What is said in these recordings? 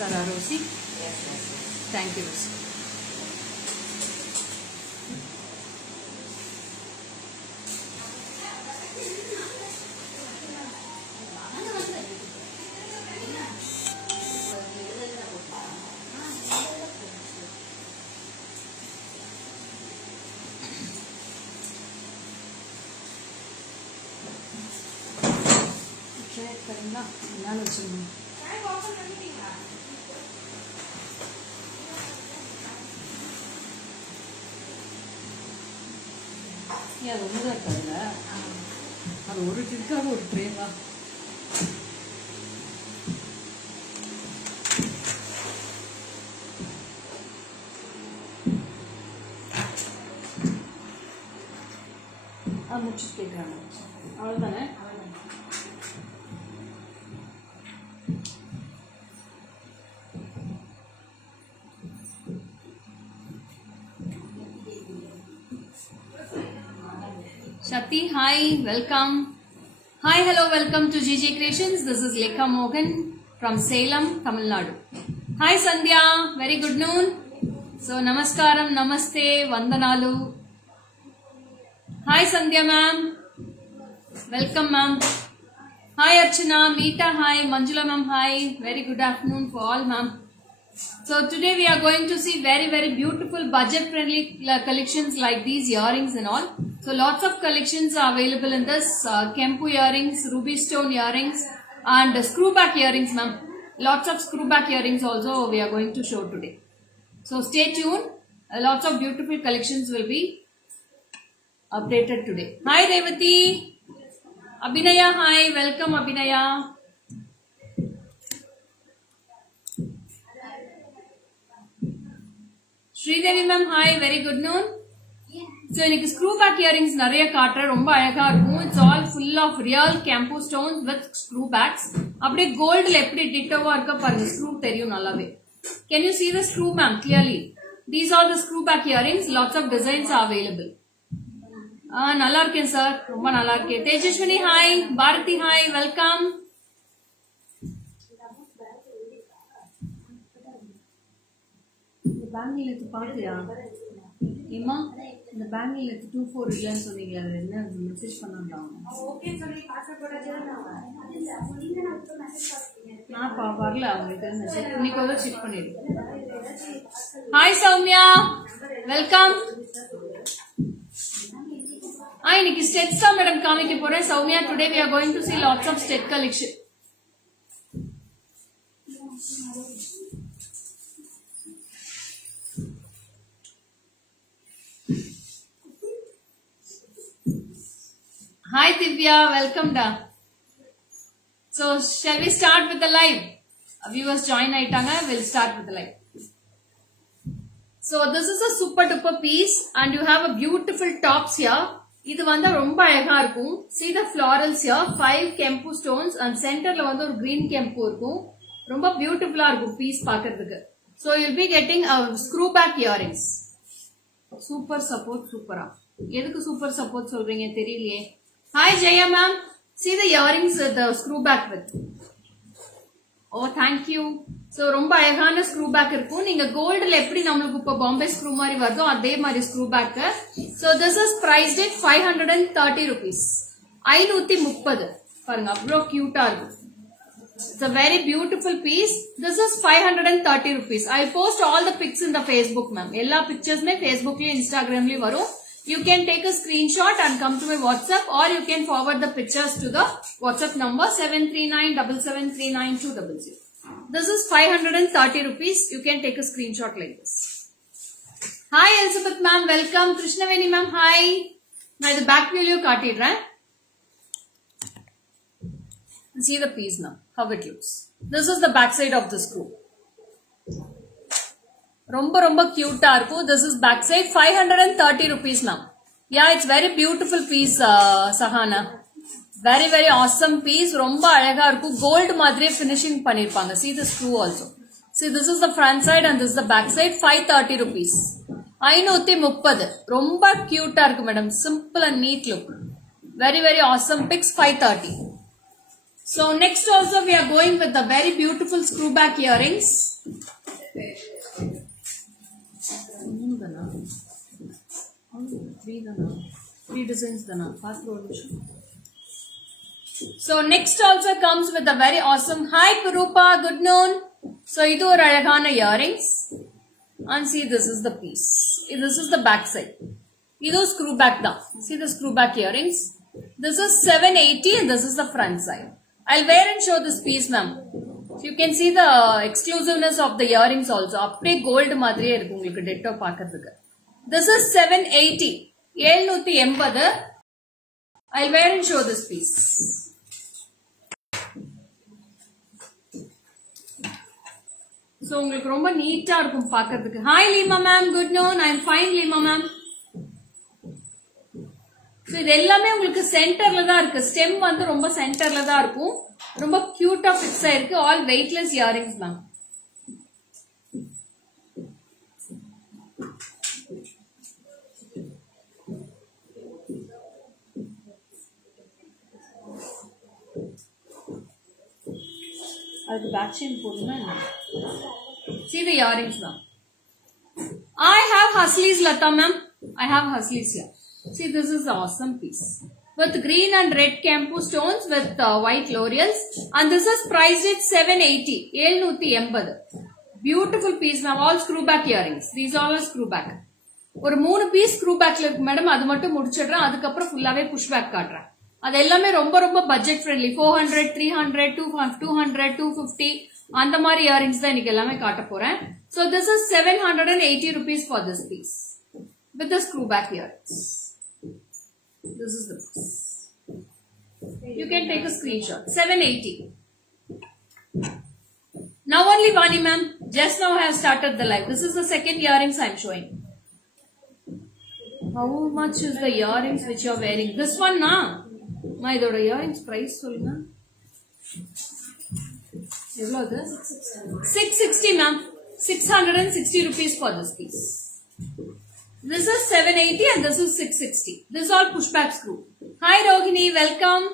Tara Rosie? Yes, yes. Thank you, Rosie. करेंगे அது ஒண்ணுதான் இருக்காதுல்ல அது ஒரு டிக்காக ஒரு ட்ரேவா முடிச்சுட்டு கேட்குறாங்க அவ்வளோதானே Shakti, hi, welcome. Hi, hello, welcome to GG Creations. This is Lekha Mohan from Salem, Tamil Nadu. Hi, Sandhya, very good noon. So, namaskaram, namaste, vandanalu. Hi, Sandhya ma'am. Welcome, ma'am. Hi, Archana, Meeta, hi, Manjula ma'am, hi. Very good afternoon for all, ma'am. So, today we are going to see very, very beautiful budget-friendly collections like these earrings and all. So, lots of collections are available in this Kempu earrings, ruby stone earrings and screwback earrings, ma'am. Lots of screwback earrings also we are going to show today. So, stay tuned. Lots of beautiful collections will be updated today. Hi, Revati. Abhinaya, hi. Welcome, Abhinaya. Sridevi, ma'am, hi. Very good noon. So, இன்னைக்கு screwback earrings நிறைய காட்டுற ரொம்ப அழகா இருக்கும். It's all full of real Kempu stones with screwbacks. அப்படியே கோல்ட்ல எப்படி டிட்டோவா இருக்க பாருங்க. ஸ்க்ரூ தெரியும் நல்லாவே. Can you see the screw, ma'am, clearly? These are the screwback earrings. Lots of designs are available. நல்லா இருக்கேன் சார். ரொம்ப நல்லா இருக்கேன். Tejaswini, hi. Bharathi, hi. Welcome. Bangle எடுத்து பாத்தியா? ஏமா இந்த பேங்கிள் எடுத்து 24 இல்லன்னு சொன்னீங்க. அது என்ன மெசேஜ் பண்ணாங்களா? ஓகே சொல்லி பாஸ்வேர்ட் போடாதேனா. நான் வரல அவங்களுக்கு மெசேஜ் இன்னைக்கு ஒரு செக் பண்ணிடு. Hi Soumya, welcome. இன்னைக்கு ஸ்டெட்ஸ் தான் மேடம் காமிக்க போறேன். Soumya, today we are going to see lots of stet collection. Hi Divya, welcome da. So, shall we start with the live? Viewers join aitanga, we'll start with the live. So, this is a super duper piece and you have a beautiful tops here. இது வந்து ரொம்ப அழகா இருக்கும். See the florals here, 5 Kempu stones and centerல வந்து ஒரு green Kempu இருக்கும். ரொம்ப பியூட்டிஃபுல்லா இருக்கும் பீஸ் பார்க்கிறதுக்கு. So, you'll be getting a screwback earrings. Super support, சூப்பரா. எதுக்கு சூப்பர் சப்போர்ட் சொல்றீங்க தெரியலையே. Hi Jaya ma'am, see the earrings with the screw back with. Oh, thank you. So, ரொம்ப அழகான screw back இருக்கும். நீங்க கோல்ட்ல எப்படி நமக்கு இப்ப பாம்பே screw மாதிரி வருதோ அதே மாதிரி screw back. So, this is priced at 530 rupees. 530. பாருங்க அவ்வளவு கியூட்டா இருக்கு. It's a very beautiful piece. This is 530 rupees. I'll post all the pics in the Facebook, ma'am. எல்லா picturesமே Facebookலயும் Instagramலயும் வரும். You can take a screenshot and come to my WhatsApp or you can forward the pictures to the WhatsApp number 73977392200. This is 530 rupees. You can take a screenshot like this. Hi Elizabeth ma'am, welcome. Krishnaveni ma'am, hi. Now the back view you காட்டிடுறேன். See the piece now, how it looks. This is the back side of the screw. ரொம்ப ரொம்ப கியூட்டா இருக்கும். This is back side. 530 rupees now. Yeah, it's very beautiful piece, Sahana. Very very awesome piece. ரொம்ப அழகா இருக்கும். Gold மாதிரியே finishing பண்ணிருப்பாங்க. See the screw also. See, this is the front side and this is the back side. 530 rupees. 530. ரொம்ப கியூட்டா இருக்கு madam. Simple and neat look. Very very awesome pics. 530. So next also we are going with the very beautiful screwback earrings. Three designs dana. So next also comes with a very awesome. Hi Purupa, good noon. So idu or alagana earrings. And see, this is the piece. This is the back side. Idu screw back down. See the screw back earrings. This is 780 and this is the front side. I'll wear and show this piece, ma'am. So you can see the exclusiveness of the earrings also. Appre gold madriye irukku ungalku detto paakradhukku. This is 780. 780. I'll wear and show this piece. So உங்களுக்கு ரொம்ப நீட்டா இருக்கும் பார்க்கிறதுக்கு. Hi Lima ma'am, good noon. I'm fine Lima ma'am. So இது எல்லாமே உங்களுக்கு சென்டர்ல தான் இருக்கு. ஸ்டெம் வந்து ரொம்ப சென்டர்ல தான் இருக்கும். ரொம்ப கியூட்டா ஃபிக்ஸ் ஆயிருக்கு. All weightless earrings ma'am. அதுக்கு பேக் செயின் போடுனா see the earrings now. I have Hasleys Lata ma'am. I have Hasleys here. See, this is an awesome piece with green and red Kempu stones with white laurels, and this is priced at 780. 780. Beautiful piece ma'am. All screw back earrings. These all are screw back. ஒரு 3 piece screw backல இருக்கு madam. அது மட்டும் முடிச்சிடுறேன். அதுக்கு அப்புறம் ஃபுல்லாவே push back காட்றேன். அது எல்லாமே ரொம்ப ரொம்ப பட்ஜெட் ஃப்ரெண்ட்லி. 400, 300, 200, 250 அந்த மாதிரி இயரிங்ஸ் தான் இன்னைக்கு எல்லாமே காட்ட போறேன். So this is 780 rupees for this piece with the screw back earrings. This is the piece. You can take a screenshot. 780. Now only Vani ma'am. Just now I have started the live. This is the second earrings I am showing. How much is the earrings which you are wearing? This one na. Ma idoda earrings price solunga. Evlo idu? 660 ma'am. 660 rupees for this piece. This is 780 and this is 660. This is all pushback screw. Hi Rohini, welcome.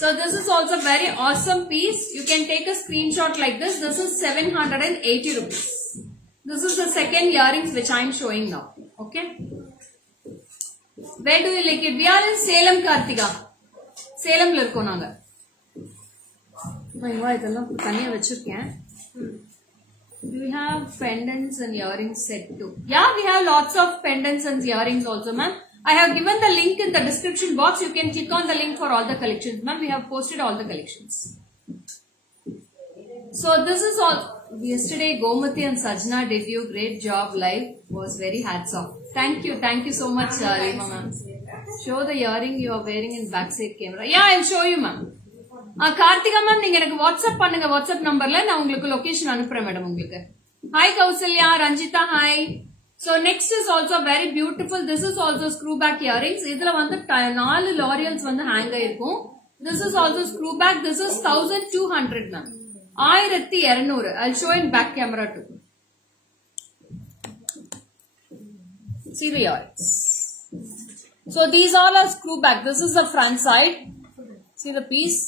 So this is also very awesome piece. You can take a screenshot like this. This is 780 rupees. This is the second earrings which I am showing now. Okay. Where do you like it? We are in Salem, Karthika. Salem la irukom naanga. Iva idella thaniya vechiruken. Do we have pendants and earrings set too? Yeah, we have lots of pendants and earrings also, ma'am. I have given the link in the description box. You can click on the link for all the collections, ma'am. We have posted all the collections. So this is all. Yesterday, Gomati and Sajna did you great job live. Was very hats off. Thank you so much, Rima ma'am. Show the earring you are wearing in backside camera. Yeah, I'll show you, ma'am. Karthika ma'am, நீங்க எனக்கு WhatsApp பண்ணுங்க. WhatsApp நம்பர்ல நான் உங்களுக்கு location அனுப்புறேன் madam உங்களுக்கு. Hi Kausalya, Ranjita, hi. So next is also very beautiful. This is also screw back earrings. இதுல வந்து 4 laurels வந்து hang ஆயிருக்கும். This is also screw back. This is 1200 ma'am. 1200. I'll show in back camera too. See the earrings. So these all are screw back. This is the front side. See the piece.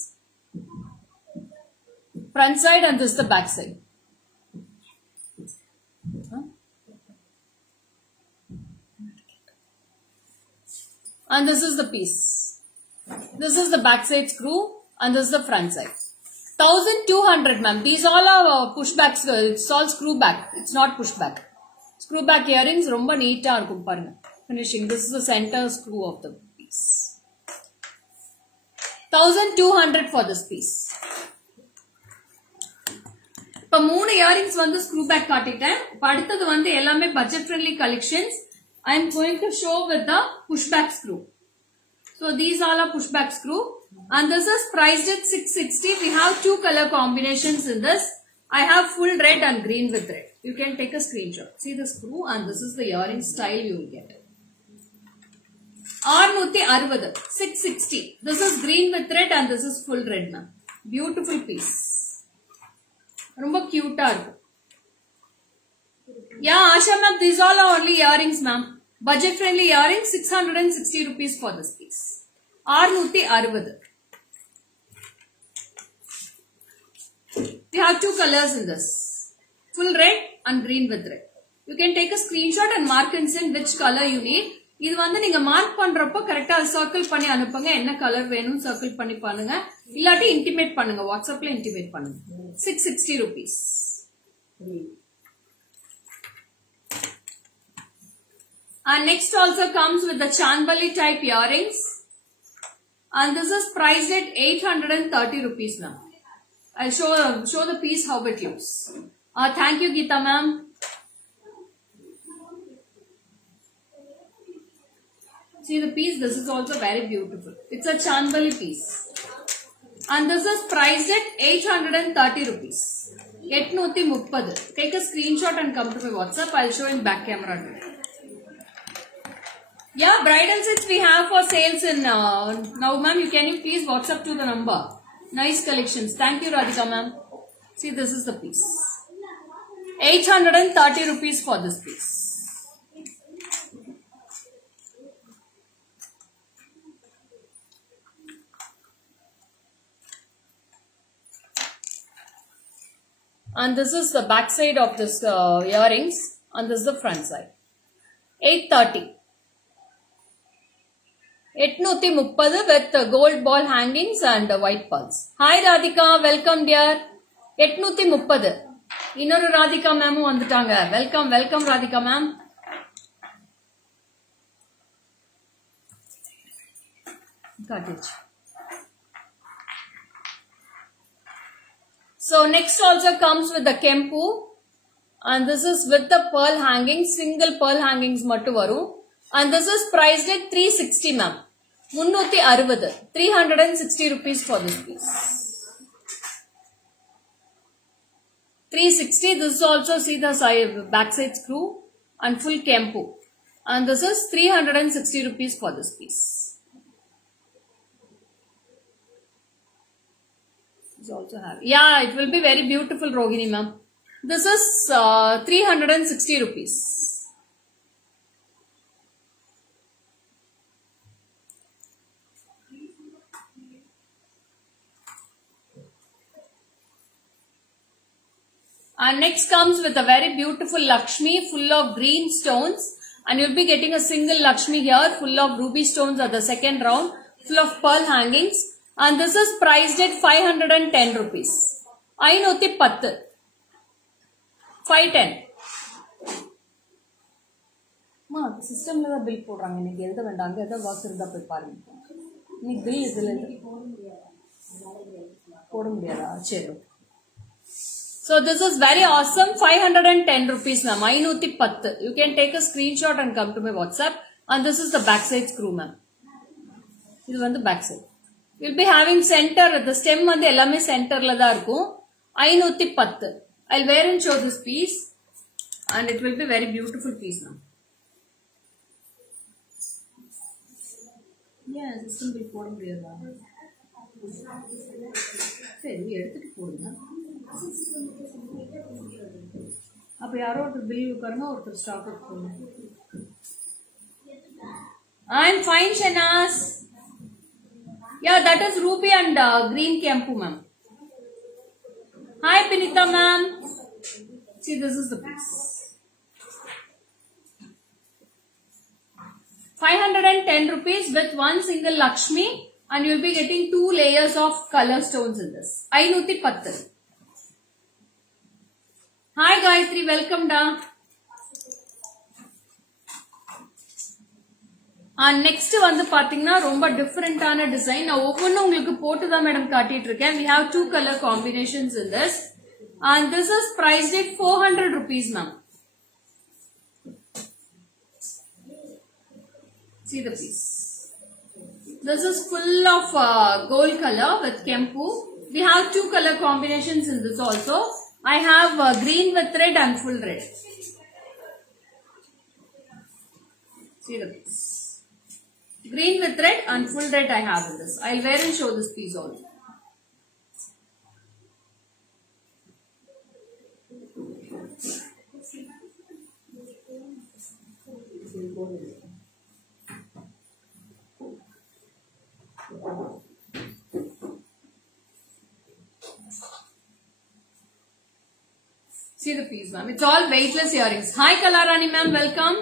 Front side and this is the back side. And this is the piece. This is the back side screw and this is the front side. 1200 ma'am. These all are pushbacks. It's all screw back. It's not pushback. Screw back earrings romba neat-a irukum parunga. Finishing. This is the center screw of the piece. 1200 for this piece. இப்ப 3 earrings வந்து screw back காட்டிட்டேன். அடுத்தது வந்து எல்லாமே budget friendly collections. I am going to show with the pushback screw. So these all are pushback screw and this is priced at 660. We have 2 color combinations in this. I have full red and green with red. You can take a screenshot. See the screw and this is the earring style you will get. 660. 660. This is green with red and this is full red now. Beautiful piece. ரொம்ப cute-ஆ இருக்கு. Yeah, Asha ma'am, these all are only earrings ma'am. Budget friendly earrings, 660 rupees for this piece. 660. We have two colors in this. Full red and green with red. You can take a screenshot and mark and send which color you need. இது வந்து நீங்க mark பண்றப்போ கரெக்டா circle பண்ணி அனுப்புங்க என்ன colour வேணும் circle பண்ணி பண்ணுங்க இல்லாட்டி இன்டிமேட் பண்ணுங்க வாட்ஸ்அப்ல இன்டிமேட் பண்ணுங்க 660 rupees. And next also comes with the Chandbali type earrings and this is priced at 830 rupees now. I'll show the piece how it looks. Thank you Geeta ma'am. See the piece, this is also very beautiful. It's a Chandbali piece. And this is priced at 830 rupees. 830. Take a screenshot and come to my WhatsApp. I'll show in back camera too. Yeah, bridal sets we have for sales in now ma'am. You can please WhatsApp to the number. Nice collections. Thank you Radhika ma'am. See this is the piece. 830 rupees for this piece. And this is the back side of this earrings and this is the front side. 830. 830 with gold ball hangings and white pearls. Hi Radhika, welcome dear. 830. Innoru Radhika ma'am vandutaanga. Welcome Radhika ma'am. Got it. So next also comes with the Kempu and this is with the pearl hangings, single pearl hangings mattu varum and this is priced at 360 ma'am. 360. 360 rupees for this piece. 360. This is also see the side backside screw and full Kempu and this is 360 rupees for this piece. Also have. Yeah, it will be very beautiful Rohini ma'am. This is 360 rupees. And next comes with a very beautiful Lakshmi full of green stones and you'll be getting a single Lakshmi here full of ruby stones at the second round full of pearl hangings. And this is priced at 510 rupees. 510. 510. Ma, system la bill podranga iniki elda vendanga edha work irundha poi paarenga. Iniki bill idhula poda mudiyada. Seri. So this is very awesome. 510 rupees ma'am. 510. You can take a screenshot and come to my WhatsApp. And this is the backside screw ma'am. This is the backside. We'll be having center, the stem வந்து எல்லாமே centerல தான் இருக்கும். 510. I'll wear and show this piece and it will be very beautiful piece now. Yeah, system bill போட முடியாதா? சரி எடுத்துட்டு போடுங்க. அப்ப யாரோ ஒரு பில் உட்காருங்க ஒருத்தர் ஸ்டாக் போடுங்க. I'm fine Shanas. Yeah, that is ruby and green Kempu ma'am. Hi Pinita ma'am. See this is the piece. 510 rupees with one single Lakshmi and you will be getting 2 layers of color stones in this. 510. Hi Gayatri, welcome da. And next வந்து பாத்தீங்கன்னா ரொம்ப டிஃபரெண்டான design. நான் ஒவ்வொன்றும் உங்களுக்கு போட்டு தான் madam காட்டிட்டு இருக்கேன். We have 2 color combinations in this and this is priced at 400 rupees ma'am. See the piece. This is full of gold color with Kempu. We have 2 color combinations in this also. I have green with red and full red. See the piece. Green with red and full red I have in this. I'll wear and show this piece also. See the piece, ma'am. It's all weightless earrings. Hi, Kalarani, ma'am. Welcome.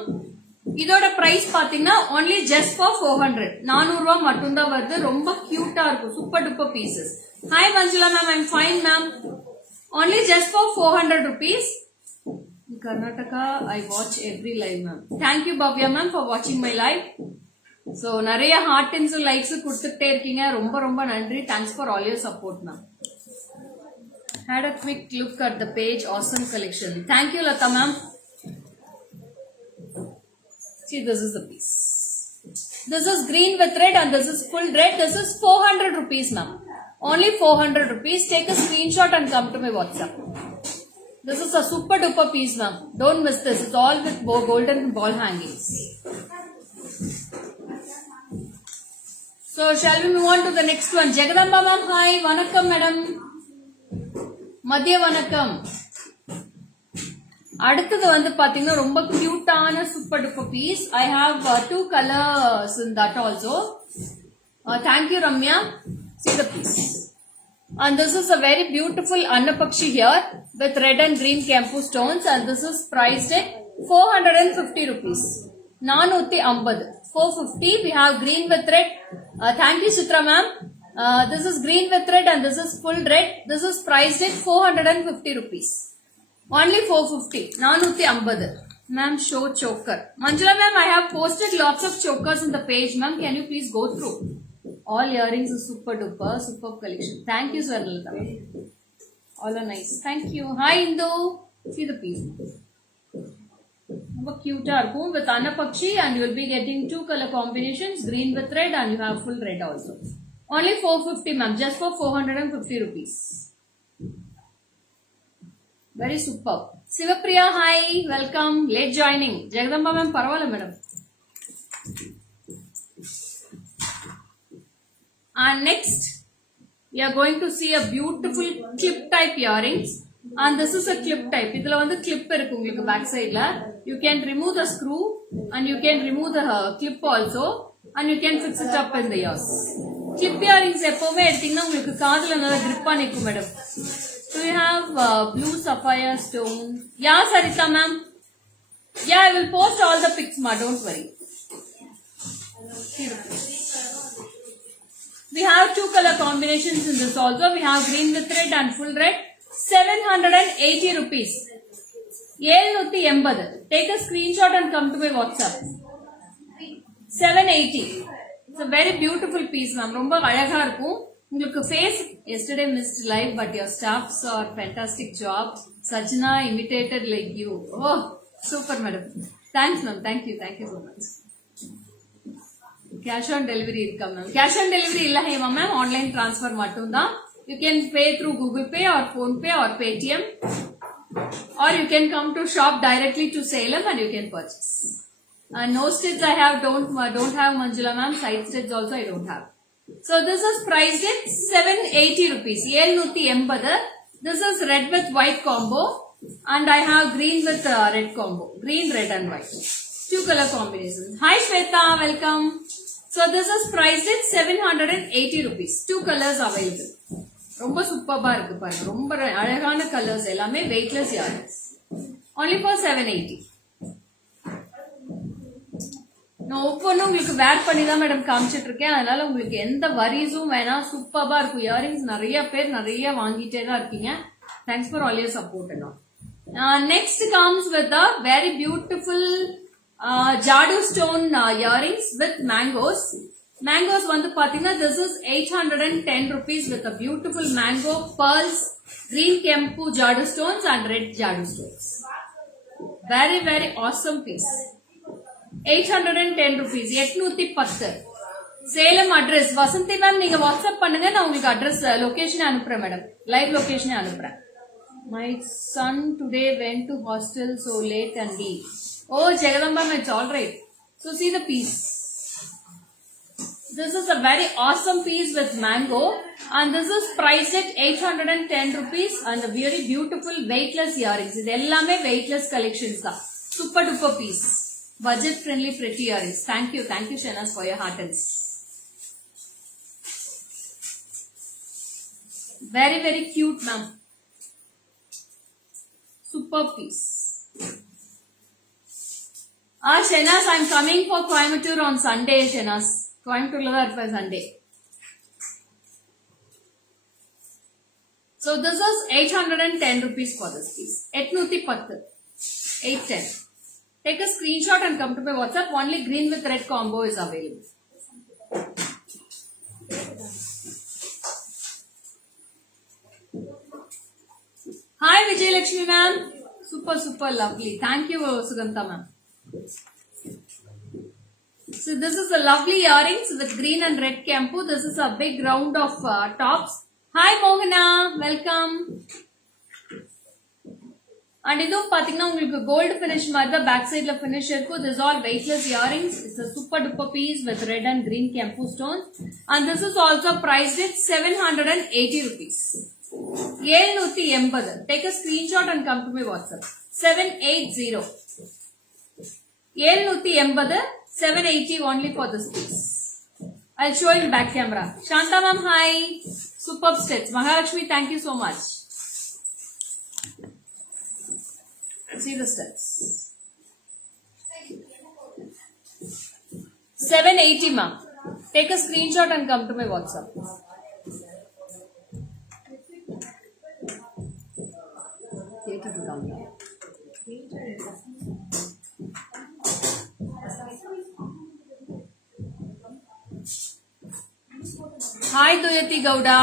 இதோட price பாத்தீங்கன்னா only just for 400. 400 ரூபாய் மட்டும் தான் வருது. ரொம்ப கியூட்டா இருக்கும். Super duper pieces. Hi, Manjula, ma'am. I'm fine, ma'am. Only just for 400 rupees. In Karnataka, I watch every live, ma'am. Thank you, Bhavya, ma'am, for watching my live. So, நிறைய heart and likes கொடுத்துட்டே இருக்கீங்க. ரொம்ப ரொம்ப நன்றி. Thanks for all your support, ma'am. Had a quick look at the page. Awesome collection. Thank you, Lata, ma'am. See, this is the piece. This is green with red and this is full red. This is 400 rupees, ma'am. Only 400 rupees. Take a screenshot and come to my WhatsApp. This is a super duper piece, ma'am. Don't miss this. It's all with golden ball hangings. So, shall we move on to the next one? Jagadamba, ma'am. Hi. Vanakkam, madam. Madhya Vanakkam. அடுத்தது வந்து பாத்தீங்கன்னா ரொம்ப கியூட்டான super duper piece. I have 2 colors in that also. Thank you, Ramya. See the piece. And this is a very beautiful Annapakshi here with red and green Kempu stones, and this is priced at 450 rupees. 450. 450. We have green with red. Thank you, Chitra ma'am. This is green with red and this is full red. This is priced at 450 rupees. Only 450. 450. Ma'am, show choker. Manjula ma'am, I have posted lots of chokers in the page, ma'am. Can you please go through? All earrings are super duper, superb collection. Thank you, Swarnalata. All are nice. Thank you. Hi, Indu. See the piece. Cute with Annapakshi, and you will be getting 2 color combinations, green with red, and you have full red also. Only 450, ma'am. Just for 450 rupees. Very superb. Sivapriya, hi. Welcome. Late joining. Jagadamba ma'am, parvala madam. And next, we are going to see a beautiful clip type earrings. And this is a clip type. Idhula vandu clip irukku ungalku back side la. You can remove the screw and you can remove the clip also, and you can fix it up in the ears. Clip earrings எப்பவுமே எடுத்தீங்கன்னா உங்களுக்கு காதுல நல்லா grip ஆ நிக்கும் madam. So you have blue sapphire stone. Yeah, Sarita ma'am. Yeah, I will post all the pics, ma. Don't worry. We have 2 color combinations in this also. We have green with red and full red. 780 rupees. 780. Take a screenshot and come to my WhatsApp. 780. It's a very beautiful piece, ma'am. Romba alaga irukum. Ungalku face yesterday missed live, but your staffs are fantastic job. Sajna imitated like you. Oh, super, madam. Thanks, ma'am. Thank you. Thank you so much. Cash on delivery irukka, ma'am. Cash on delivery illa hema, ma'am. Online transfer mattum da. You can pay through Google Pay or Phone Pay or Paytm, or you can come to shop directly to Salem and you can purchase. No stitch I have, don't have, Manjula ma'am. Side stitch also I don't have. So this is priced at 780 rupees. 780. This is red with white combo, and I have green with red combo. Green, red and white. 2 color combinations. Hi Shweta, welcome. So this is priced at 780 rupees. 2 colors available. ரொம்ப சூப்பர்பா இருக்கு பாருங்க. ரொம்ப அழகான colours எல்லாமே weightless yarns. Only for 780. நான் ஒவ்வொன்றும் உங்களுக்கு வேர் பண்ணி தான் மேடம் காமிச்சிட்டு இருக்கேன். அதனால உங்களுக்கு எந்த வரிஸும் வேணாம். சூப்பர்பா இருக்கும். இயரிங்ஸ் நிறைய பேர் நிறைய வாங்கிட்டே தான் இருக்கீங்க. Thanks for all your support and all. Next comes with a very beautiful Jadu stone earrings with mangoes. Mangoes vandu pathina, this is 810 rupees with a beautiful mango, pearls, green Kempu Jadu stones and red Jadu stones. Very, very awesome piece. 810 rupees. 810. Salem address. Vasanthi ma'am, neenga WhatsApp pannunga, na ungalku address location anupren madam. Live location anupren. My son today went to hostel so late and leave. Oh, Jagadamba, it's alright. So see the piece. This is a very awesome piece with mango, and this is priced at 810 rupees and a very beautiful weightless earrings. This ellame weightless collections da. Super duper piece. Budget friendly pretty earrings. Thank you Shanas for your heartens. Very very cute ma'am. Super piece. Shanas, I'm coming for Coimbatore on Sunday. Shanas, Coimbatore for Sunday. So this is 810 rupees for this piece. 810. 810. Take a screenshot and come to my WhatsApp. Only green with red combo is available. Hi Vijay Lakshmi ma'am. Super lovely. Thank you Sugantha ma'am. So this is a lovely earrings with green and red kampu. This is a big round of tops. Hi Mohana. Welcome. And this is gold finish back side finish. This is all weightless earrings. It's a super duper piece with red and green kampu stones. And this is also priced at 780 rupees. 780. Take a screenshot and come to my WhatsApp. 780. 780. 780 only for this piece. I'll show in back camera. Shanta ma'am, hi. Superb stitch. Mahalakshmi, thank you so much. See the steps. 780 ma'am. Take a screenshot and come to my WhatsApp. Hi Duyati Gowda.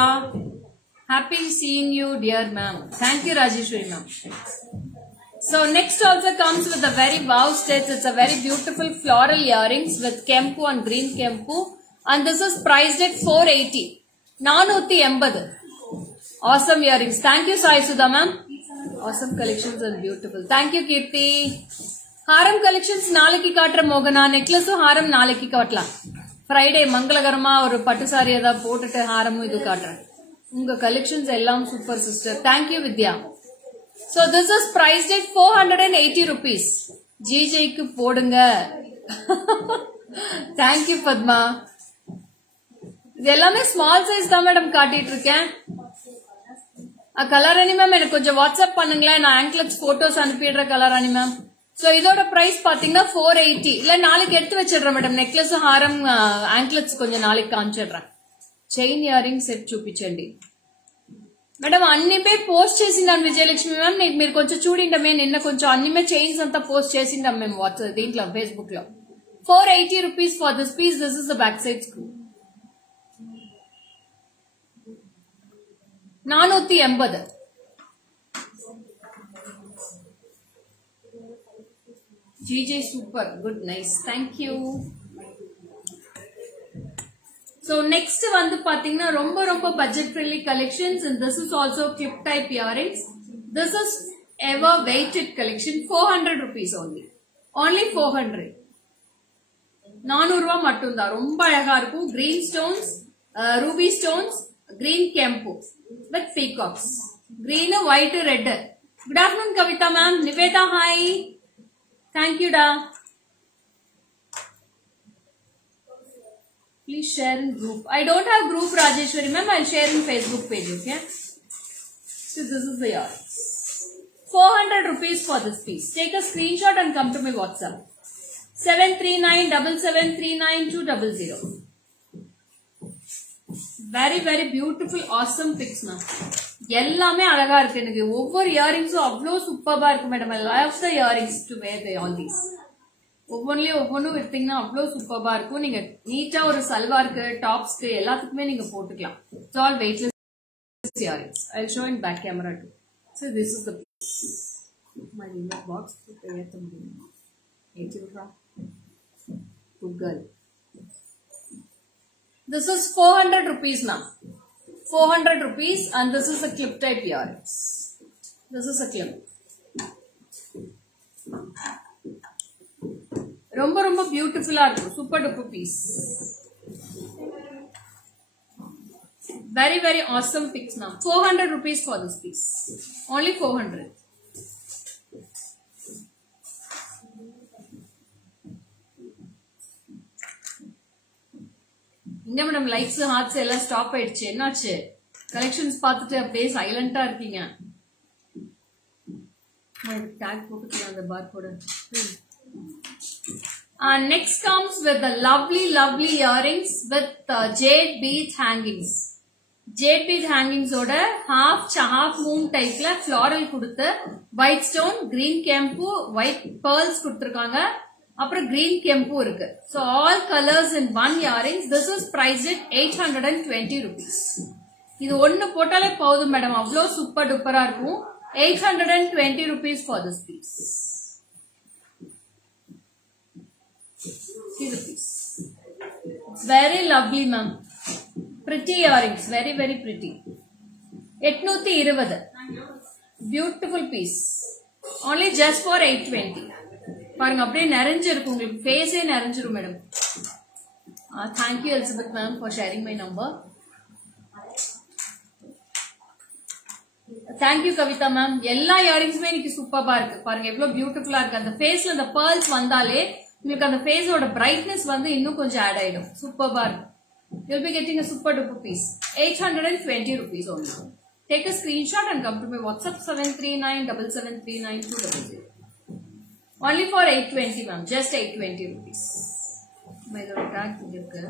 Happy seeing you dear ma'am. Thank you Rajeshwari ma'am. So next also comes with a very wow stitch. It's a very beautiful floral earrings with kempu and green kempu. And this is priced at 480. 480. Awesome earrings. Thank you Sai Sudha ma'am. Awesome collections and beautiful. Thank you Kirti. Haram collections naliki kaatra Mogana. Necklace haram naliki kaatla. Friday Mangalagarma or Pattu saree eda potittu haram idu kaatra. Unga collections ellam super sister. Thank you Vidya. So this is priced at 480 rupees. GJ ku podunga. Thank you Padma. Idellame small size da madam kaatittu iruken. A color ani ma'am enakku konja WhatsApp pannunga na anklets photos anupidra color ani ma'am. So idoda price pathina 480. Illa naaliki eduthu vechidra madam necklace haram anklets konja naaliki kaanchidra. Chain earring set chupichandi. Madam annime post chesindam Vijayalakshmi ma'am meer koncha chudindame ninna koncha annime chains anta post chesindam mem WhatsApp deentlo Facebook lo. 480 rupees for this piece. This is the back side screw. 480. GJ super good nice. Thank you. So next vandu pathina romba budget friendly collections and this is also clip type earrings. This is ever weighted collection 400 rupees only. Only 400. 400 ரூபாய் மட்டும் தான். ரொம்ப அழகா இருக்கும். Green stones, ruby stones, green kempu with peacocks. Green, white, red. Good afternoon Kavita ma'am. Niveda hi. Thank you da. Please share in group. I don't have group Rajeshwari ma'am. I'll share in Facebook page. Okay. So this is the earrings. 400 rupees for this piece. Take a screenshot and come to my WhatsApp. 73977399200. Very very beautiful awesome pics ma'am. எல்லாமே அழகா இருக்கு. எனக்கு ஒவ்வொரு இயரிங்ஸும் அவ்வளோ சூப்பர்பா இருக்கு madam. I love the earrings to wear all these. ஒவ்வொன்றும் வித்தீங்கன்னா அவ்வளோ சூப்பர்பா இருக்கும். நீங்க நீட்டா ஒரு சல்வாருக்கு டாப்ஸ்க்கு எல்லாத்துக்குமே நீங்க போட்டுக்கலாம். It's all weightless earrings. I'll show in back camera too. So this is the piece. My remote box. Good girl. This is 400 rupees ma'am. 400 rupees and this is a clip type earrings. This is a clip. Romba beautiful ah irukku. Super duper piece. Very very awesome pics ma'am. 400 rupees for this piece. Only 400. இங்க madam likes hearts எல்லாம் stop ஆயிடுச்சு. என்னாச்சு? Collections பார்த்துட்டு அப்படியே சைலண்டா இருக்கீங்க. Take போட்டுக்கலாம் அந்த பார் கோட. Next comes with the lovely earrings with jade bead hangings. Jade bead hangings oda half moon type la floral kuduthu white stone, green kempu, white pearls kuduthirukanga. Apra green kempu irukku. So all colors in one earrings. This is priced at 820 rupees. இது ஒன்னு போட்டாலே போதும் madam, அவ்வளோ super டூப்பரா இருக்கும். 820 rupees for this piece. See the piece. It's very lovely, ma'am. Pretty earrings, very pretty. 820. Beautiful piece. Only just for 820. பாருங்க அப்படியே நிறைஞ்சிருக்கு, உங்களுக்கு ஃபேஸே நிறைஞ்சிரும் madam. Thank you Elizabeth ma'am for sharing my number. Thank you Kavita ma'am. எல்லா இயரிங்ஸுமே இன்னைக்கு சூப்பரா இருக்கு. பாருங்க எவ்வளவு பியூட்டிஃபுல்லா இருக்கு. அந்த ஃபேஸ்ல அந்த pearls வந்தாலே உங்களுக்கு அந்த ஃபேஸோட பிரைட்னஸ் வந்து இன்னும் கொஞ்சம் ஆட் ஆயிடும். சூப்பரா இருக்கு. You'll be getting a super duper piece. 820 rupees only. Take a screenshot and come to my WhatsApp 73977392200. Only for 820 ma'am. Just 820 rupees. My little tag இருக்கு.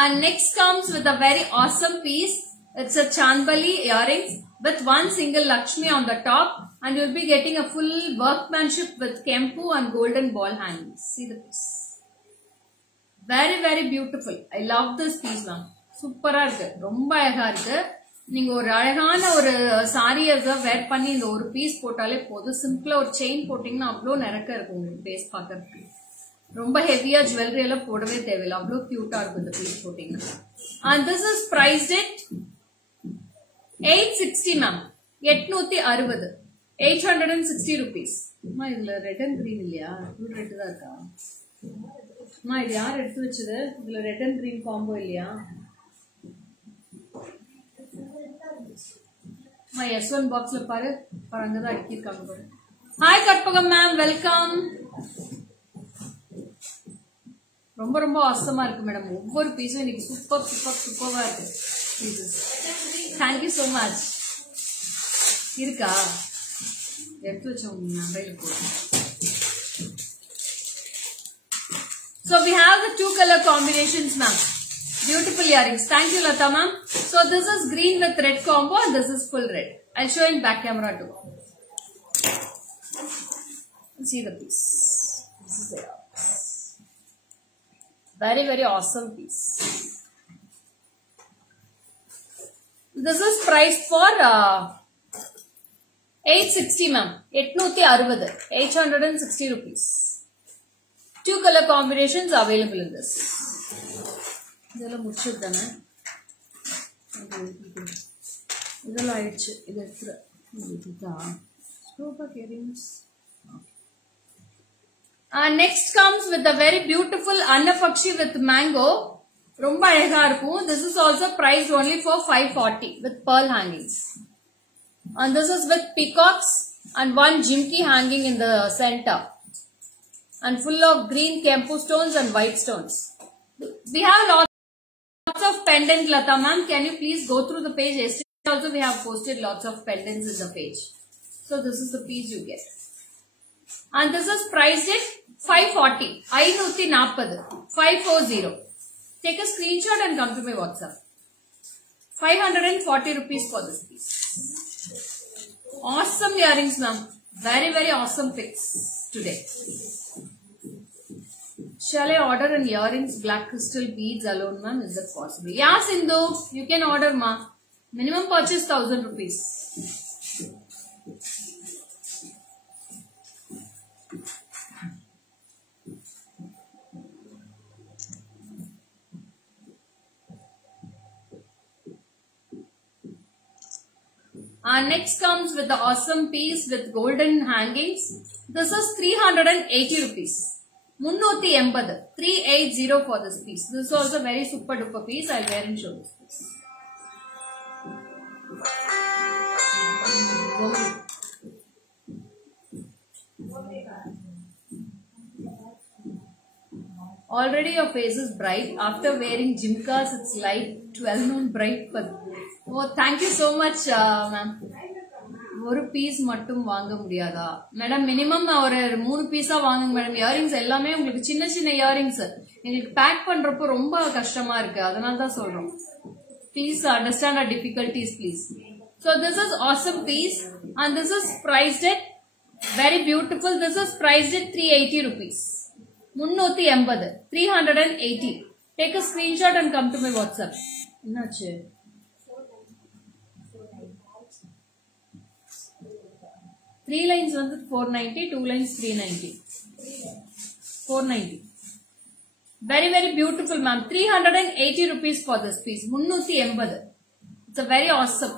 And next comes with a very awesome piece. It's a Chandbali earrings with one single Lakshmi on the top, and you'll be getting a full workmanship with kempu and golden ball hangings. See the piece. Very beautiful. I love this piece ma'am. Super இருக்கு. ரொம்ப அழகா இருக்கு. நீங்க ஒரு அழகான ஒரு சாரியை வேர் பண்ணி இந்த ஒரு பீஸ் போட்டாலே போதும். சிம்பிளா ஒரு செயின் போட்டீங்கன்னா அவ்வளோ நிறக்க இருக்கும் உங்களுக்கு பேஸ் பார்க்கறதுக்கு. ரொம்ப ஹெவியா ஜுவல்லரி எல்லாம் போடவே தேவையில்லை, அவ்வளோ கியூட்டா இருக்கும் இந்த பீஸ் போட்டீங்கன்னா. And this is priced at 860 ma'am. 860. 860 rupees. அம்மா இதுல ரெட் அண்ட் கிரீன் இல்லையா? ஃபுல் ரெட் தான் இருக்கா? அம்மா இது யார் எடுத்து வச்சது? இதுல ரெட் அண்ட் கிரீன் காம்போ இல்லையா? அம்மா S1 பாக்ஸ்ல பாரு, அங்கதான் அடிக்கிருக்காங்க பாரு. Hi Karpagam ma'am, welcome. ரொம்ப ஆசமா இருக்கு மேடம். ஒவ்வொரு பீஸும் இன்னைக்கு சூப்பரா இருக்கு. Thank you so much. இருக்கா எடுத்து வச்சோம் மொபைல் போட்டு. So we have the two color combinations ma'am. Beautiful earrings. Thank you Lata ma'am. So this is green with red combo and this is full red. I'll show in back camera too. See the piece. This is there. Very awesome piece. This is priced for 860 ma'am. 860. 860 rupees. Two color combinations available in this. இதெல்லாம் முடிச்சதுதானே? இதெல்லாம் ஆயிடுச்சு. இது எடுத்துற ஸ்டோபாக் earrings. Next comes with a very beautiful Annapakshi with mango. ரொம்ப அழகா இருக்கும். This is also priced only for 540 with pearl hangings. And this is with peacocks and one jimki hanging in the center. And full of green kempu stones and white stones. We have lots of pendants Lata ma'am. Can you please go through the page? Yesterday also we have posted lots of pendants in the page. So this is the piece you get. And this is priced at 540. 540. Take a screenshot and come to my WhatsApp. 540 rupees for this piece. Awesome earrings ma'am. Very awesome picks today. Shall I order an earrings black crystal beads alone ma'am? Is that possible? Yeah Sindhu, you can order ma. Minimum purchase 1000 rupees. Next comes with the awesome piece with golden hangings. This is 380 rupees. 380. 380 for this piece. This is also very super duper piece. I'll wear and show this piece. Already your face is bright. After wearing jimkas, it's light 12 noon bright. But oh, thank you so much, ma'am. ஒரு piece மட்டும் வாங்க முடியாதா madam? Minimum ஒரு 3 பீஸா வாங்குங்க madam. Earrings எல்லாமே உங்களுக்கு சின்ன சின்ன இயரிங்ஸ் எங்களுக்கு பேக் பண்றப்போ ரொம்ப கஷ்டமா இருக்கு, அதனால தான் சொல்றோம். Please understand our difficulties, please. So this is awesome piece and this is priced at very beautiful. This is priced at 380 rupees. 380, 380. Take a screenshot and come to my WhatsApp. என்னாச்சு? 3 lines வந்து 490, 2 lines 390. 490. Very very beautiful ma'am. 380 rupees for this piece. 380. It's a very awesome.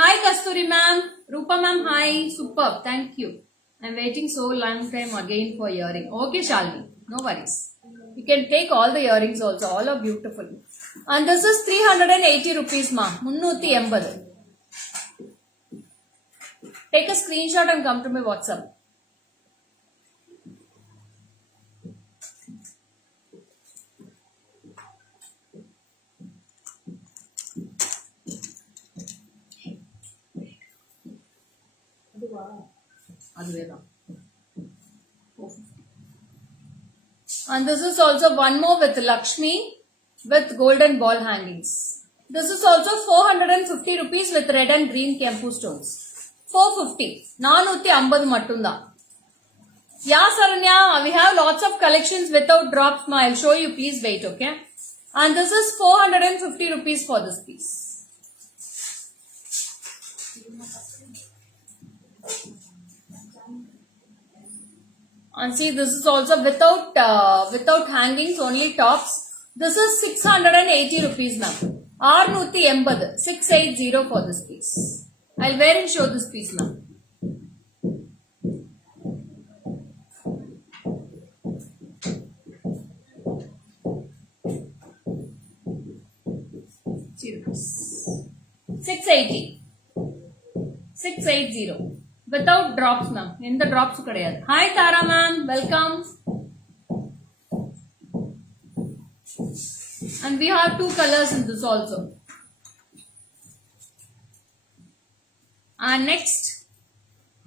Hi Kasturi ma'am. Rupa ma'am, hi. Superb. Thank you. I'm waiting so long time again for earring. Okay Shalini. No worries. You can take all the earrings also. All are beautiful. And this is 380 rupees ma'am. 380. Take a screenshot and come to my WhatsApp. And this is also one more with Lakshmi with golden ball hangings. This is also 450 rupees with red and green Kempu stones. 450. 450 mattumda. Yeah, Saranya, we have lots of collections without drops. I'll show you. Please wait, okay? And this is 450 rupees for this piece. And see, this is also without hangings, only tops. This is 680 rupees, ma'am. 680, 680 for this piece. I'll wear and show this piece, ma'am. See this. 680. 680. Without drops, ma'am. In the drops, kadayad. Hi, Tara, ma'am. Welcome. And we have 2 colors in this also. And next,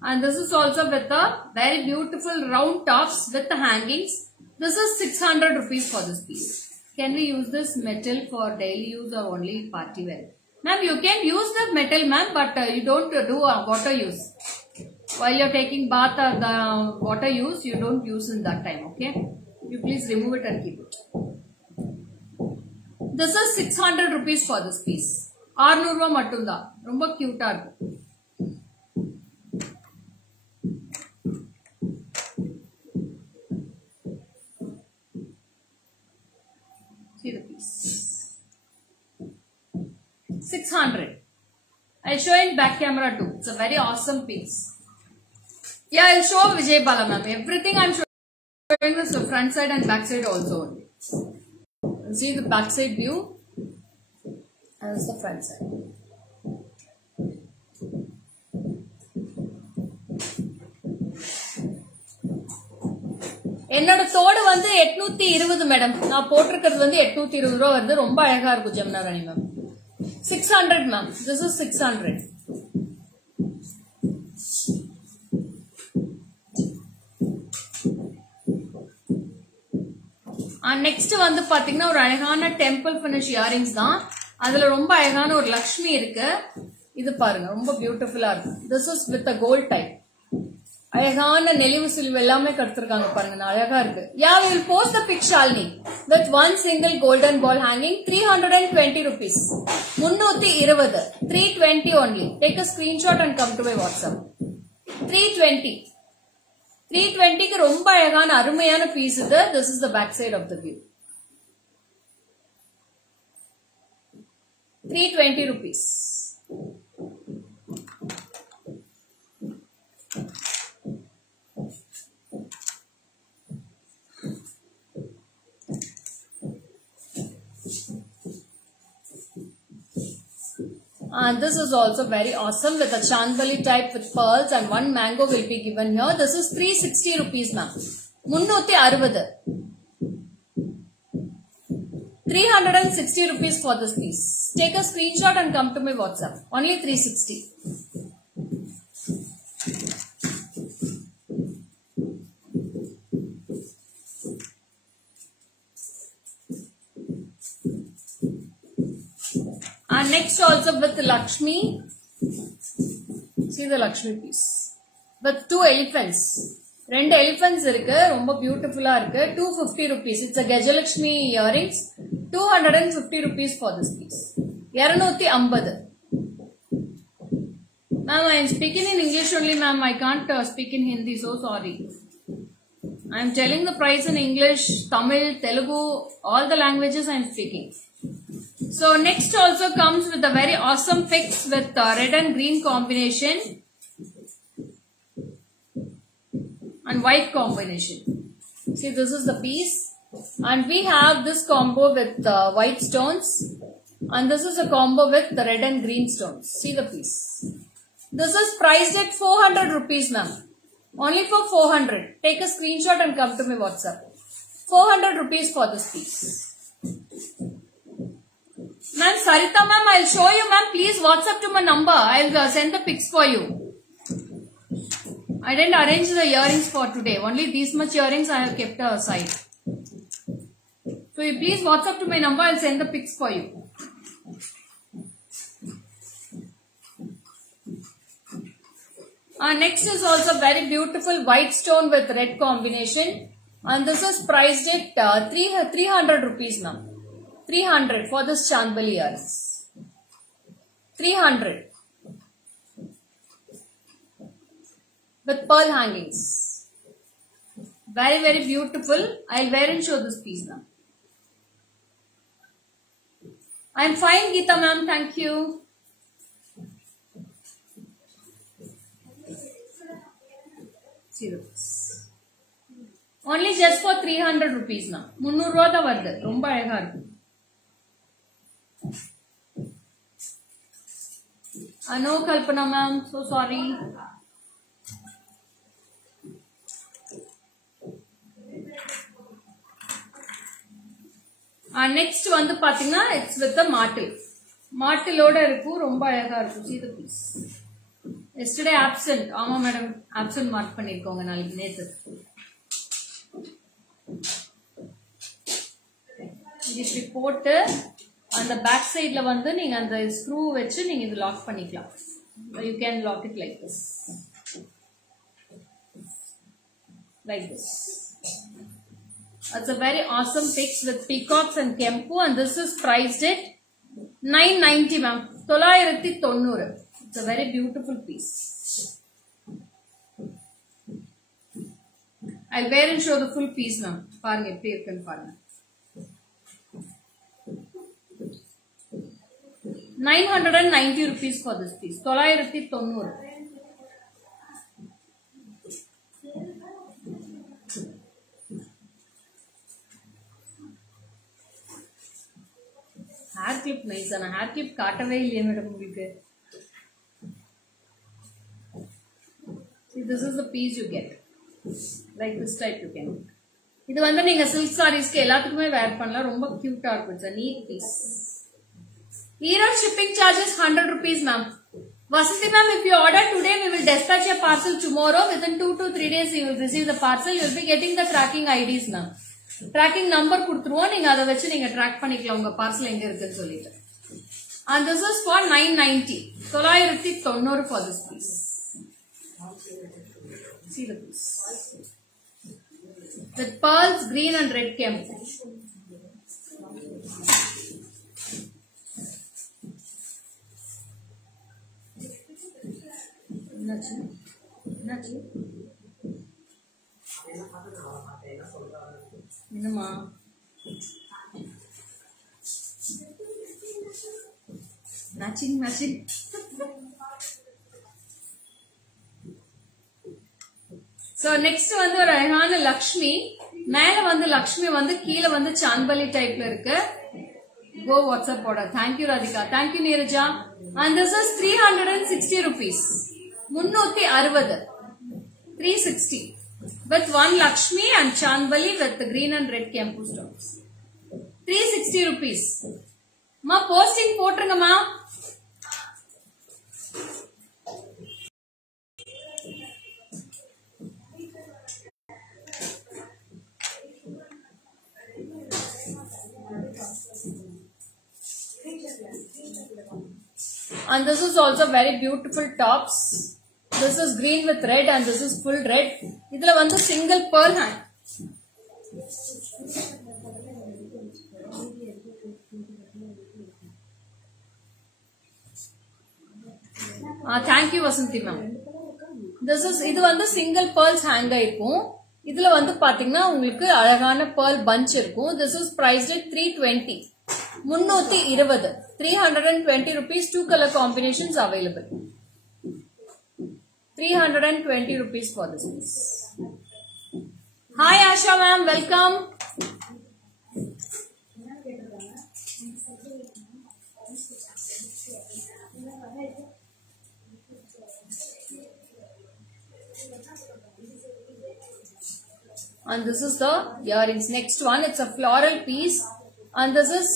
and this is also with a very beautiful round tops with the hangings. This is 600 rupees for this piece. Can we use this metal for daily use or only party wear? Ma'am, you can use the metal, ma'am, but you don't do water use. While you're taking bath or the water use, you don't use in that time, okay? You please remove it and keep it. This is 600 rupees for this piece. 600 rupees mattumda. Romba cute ah irukku. See the piece. 600. I'll show in back camera too. It's a very awesome piece. Yeah, I'll show Vijay Bala ma'am. Everything I'm showing is the front side and back side also only. See the back side view and this is the front side. என்னோட தோடு வந்து 820 madam. நான் போட்டிருக்கிறது வந்து 820 ரூபாய் வருது. ரொம்ப அழகா இருக்கும் Jamuna Rani ma'am. 600 ma'am. This is 600. Next வந்து பாத்தீங்கன்னா ஒரு அழகான டெம்பிள் ஃபினிஷ் இயரிங்ஸ் தான். அதுல ரொம்ப அழகான ஒரு லக்ஷ்மி இருக்கு. இது பாருங்க, ரொம்ப பியூட்டிஃபுல்லா இருக்கு. This is with a gold type. அழகான நெளிவு சில்வு எல்லாமே கடுத்திருக்காங்க பாருங்க, அழகா இருக்கு. Yeah, we will post the pic Shalini with one single golden ball hanging. 320 rupees. 320. 320 only. Take a screenshot and come to my WhatsApp. 320. 320க்கு ரொம்ப அழகான அருமையான பீஸ் இது. This is the back side of the view. 320 rupees. And this is also very awesome with a chandbali type with pearls, and one mango will be given here. This is 360 rupees, ma'am. 360. 360 rupees for this piece. Take a screenshot and come to my WhatsApp. Only 360. And next also with Lakshmi. See the Lakshmi piece. With 2 elephants. 2 elephants irukku. Romba beautiful ah irukku. 250 rupees. It's a Gajalakshmi earrings. 250 rupees for this piece. 250. Ma'am, I am speaking in English only, ma'am. I can't speak in Hindi. So sorry. I am telling the price in English, Tamil, Telugu, all the languages I am speaking. So next also comes with a very awesome fix with red and green combination and white combination. See, this is the piece, and we have this combo with white stones, and this is a combo with the red and green stones. See the piece. This is priced at 400 rupees, ma'am. Only for 400. Take a screenshot and come to my WhatsApp. 400 rupees for this piece. Ma'am, Sarita ma'am, I'll show you, ma'am. Please WhatsApp to my number. I'll send the pics for you. I didn't arrange the earrings for today. Only these much earrings I have kept aside. So you please WhatsApp to my number. I'll send the pics for you. Next is also very beautiful white stone with red combination. And this is priced at 300 rupees, ma'am. 300 for this chandbali earrings. 300 with pearl hangings. Very, very beautiful. I'll wear and show this piece now. I'm fine, Geeta ma'am. Thank you. See this. Only just for 300 rupees now. 300 rupees da vardu. Romba alaga irukku. No, Kalpana ma'am. So sorry. Next வந்து பாத்தீங்கன்னா it's with the martel. Martel ஓட இருக்கும், ரொம்ப அழகா இருக்கும். See the piece. Yesterday absent. ஆமா madam, absent mark பண்ணிருக்கோங்க நாளைக்கு நேத்து. இது இப்படி போட்டு அந்த பேக் சைடுல வந்து நீங்க அந்த ஸ்க்ரூ வச்சு நீங்க இது லாக் பண்ணிக்கலாம். You can lock it like this. Like this. It's a very awesome fix with peacocks and kempu, and this is priced at 990 ma'am. 990. It's a very beautiful piece. I'll wear and show the full piece ma'am. Paranga eppadi irukku paranga. 990 rupees for this piece. 990. Hair clip nice. Ana hair clip kaatave illaya madam ungalku. See, this is the piece you get. Like this type you can. Idu vandu neenga silk sarees ku ellathukkume wear pannalam. Romba cute ah irukku. It's a neat piece. Here are shipping charges 100 rupees ma'am. Vasanthi ma'am, if you order today, we will dispatch your parcel tomorrow. Within 2 to 3 days you will receive the parcel. You will be getting the tracking IDs ma'am. Tracking number கொடுத்துருவோம், நீங்க அதை வச்சு நீங்க track பண்ணிக்கலாம் உங்க parcel எங்க இருக்குன்னு சொல்லிட்டு. And this is for 990. 990 for this piece. See the piece. With pearls, green and red kempu. என்னமா மேட்சிங் மேட்சிங். சோ நெக்ஸ்ட் வந்து ஒரு அழகான லக்ஷ்மி. மேல வந்து லக்ஷ்மி வந்து கீழே வந்து சான்பலி டைப்ல இருக்கு. Go WhatsApp order. Thank you Radhika. Thank you Neeraja. And this is 360 rupees. 360. 360. With one Lakshmi and Chandbali with the green and red Kempu stones. 360 rupees. Ma posting போட்டுருங்க ma. And this is also very beautiful tops. This is green with red and this is full red. Idhula vandu single pearl hand. Thank you Vasanthi ma'am. This is idu vandu single pearls hang aayirkum. Idhula vandu pathina ungalku alagana pearl bunch irukum. This is priced at 320. 320. 320 rupees. Two color combinations available. 320 rupees for this piece. Hi Asha ma'am, welcome. And this is the earrings. Next one, it's a floral piece. And this is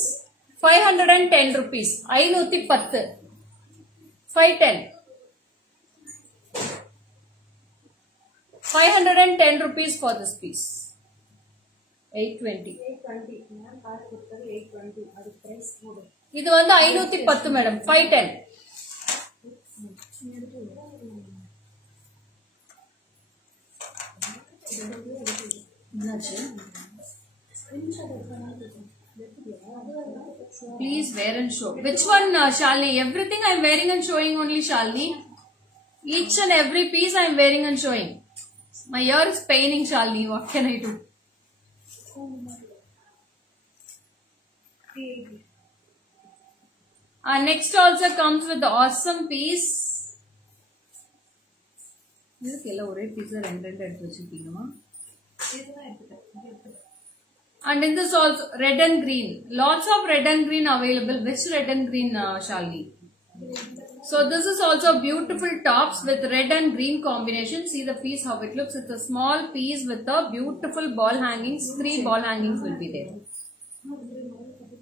510 rupees. 510. 510. 510 rupees for this piece. 820. 820. This one 510 madam. 510. Please wear and show. Which one, Shalini? Everything I am wearing and showing only, Shalini. Each and every piece I am wearing and showing. My ear is paining, Shalini. What can I do? Next also comes with the awesome piece. And in this also red and green. Lots of red and green available. Which red and green, Shalini? So this is also beautiful tops with red and green combination. See the piece how it looks. It's a small piece with a beautiful ball hangings. 3 ball hangings will be there.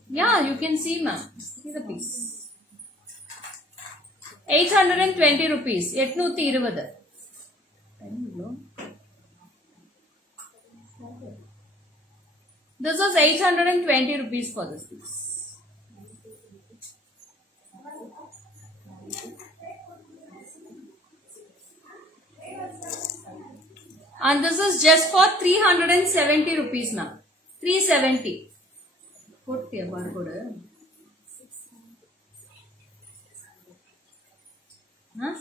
Yeah, you can see ma'am. See the piece. 820 rupees. 820. This is 820 rupees for this piece. And this is just for 370 rupees now. 370. Put the barcode. Huh?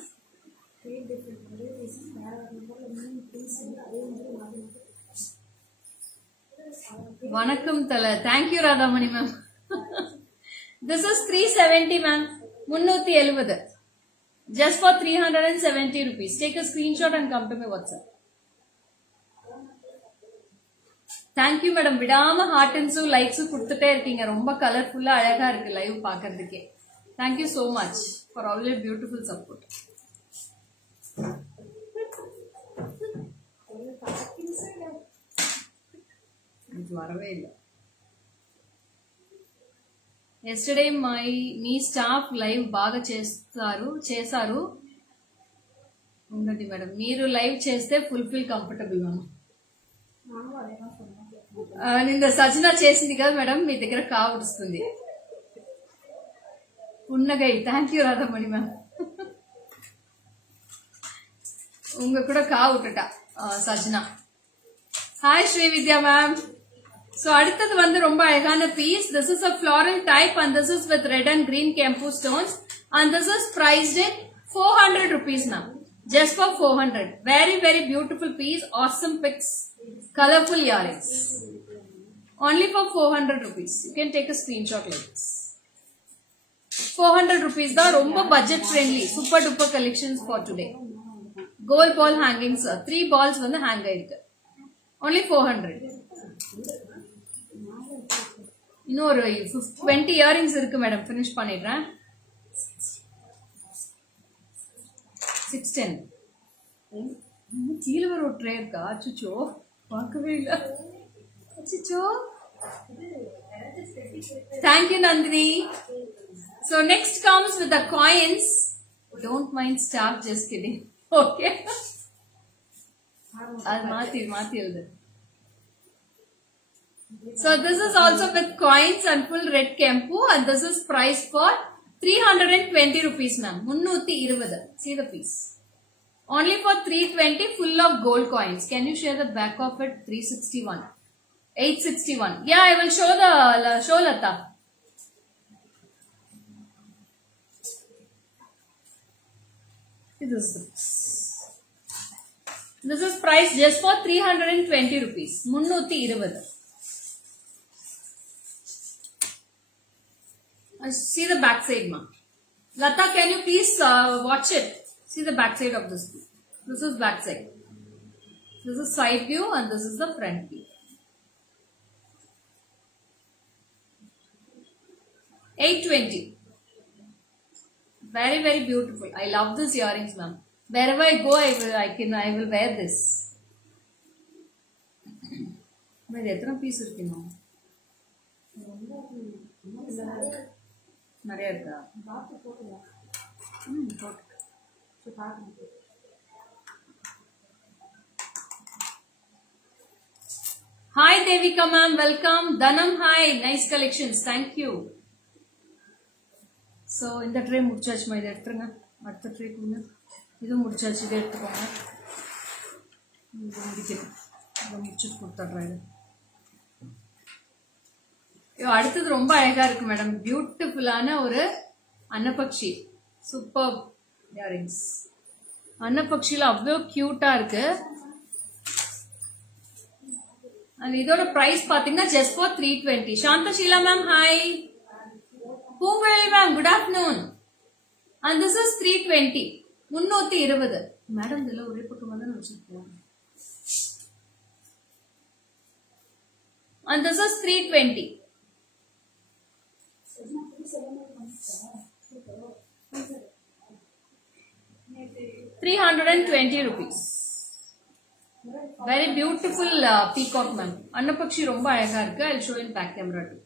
Vanakkam Thala. Thank you Radhamani ma'am. This is 370 ma'am. 370. Just for 370 rupees. Take a screenshot and come to my WhatsApp. Thank you madam. Vidama heart and so likes kuduthute irkeenga. Romba colorful alaga irukku live paakradhuke. Thank you so much for all your beautiful support. Yesterday me staff live baga చేశారు ఉండండి madam మీరు live చేస్తే full comfortable గా నిన్న సజన చేసింది కదా madam మీ దగ్గర కావడుస్తుంది పున్నగై thank you రాధమణి ma'am ఉంగ కూడా కావుటట సజన హాయ్ శ్రీ విద్యా మ్యామ్ So அடுத்தது வந்து ரொம்ப அழகான piece. This is a floral type and this is with red and green Kempu stones and this is priced at 400 rupees now. Just for 400. Very beautiful piece. Awesome pics. Colorful earrings. Only for 400 rupees. You can take a screenshot like this. 400 rupees da romba budget friendly. Super duper collections for today. Gold ball hangings. 3 balls வந்து hang ஆயிருக்கு. Only 400. இன்னொரு 20 earrings இருக்கு madam finish பண்ணிடுறேன் 610. கீழே ஒரு tray இருக்கா? அச்சோ பார்க்கவே இல்லை. அச்சோ. Thank you, Nandini. So next comes with the coins. Don't mind staff, just kidding. Okay. I'll Mathi. So this is also with coins and full red kempu, and this is priced for 320 rupees, ma'am. 320. See the piece. Only for 320, full of gold coins. Can you share the back of it? 361. 861. Yeah, I will show Lata. This is priced just for 320 rupees. 320. See the back side, ma. Lata, can you please watch it? See the back side of this. This is back side. This is side view and this is the front view. 820. Very, very beautiful. I love these earrings, ma'am. Wherever I go, I will wear this. Where எத்தனை piece இருக்குமா? நிறைய இருக்கா? Hi Devika ma'am, welcome. Dhanam, hi. Nice collections. Thank you. So இந்த tray முடிச்சாச்சுமா, இதை எடுத்துருங்க. அடுத்த tray கொடுங்க. இது முடிச்சாச்சு, இதை எடுத்துக்கோங்க. இது முடிக்கணும். இதை முடிச்சுட்டு கொடுத்துட்றேன். இது அடுத்தது ரொம்ப அழகா இருக்கு மேடம். பியூட்டிஃபுல்லான ஒரு அன்னபக்ஷி. Super earrings. அன்னபக்ஷில அவ்வளோ கியூட்டா இருக்கு. And இதோட பிரைஸ் பாத்தீங்கன்னா just for 320. Shantasheela ma'am, hi. Poongalli ma'am, good afternoon. And this is 320. 320. Madam, இதெல்லாம் ஒரே பக்கமா தான் வச்சிருக்கேன். And this is 320. 320 rupees. Very beautiful peacock, ma'am. Annapakshi romba அழகா இருக்கு. I'll show in back camera too.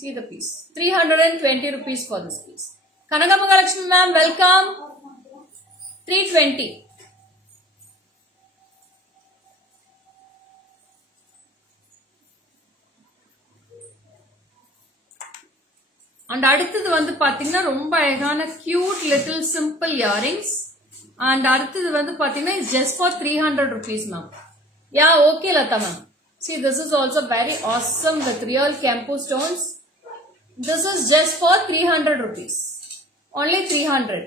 See the piece. 320 rupees for this piece. Kanagama Lakshmi ma'am, welcome. 320. And அடுத்தது வந்து பாத்தீங்கன்னா ரொம்ப அழகான cute little simple earrings. And அடுத்தது வந்து பாத்தீங்கன்னா is just for 300 rupees ma'am. Yeah, okay Lata ma'am. See, this is also very awesome with real Kempu stones. This is just for 300 rupees. Only 300.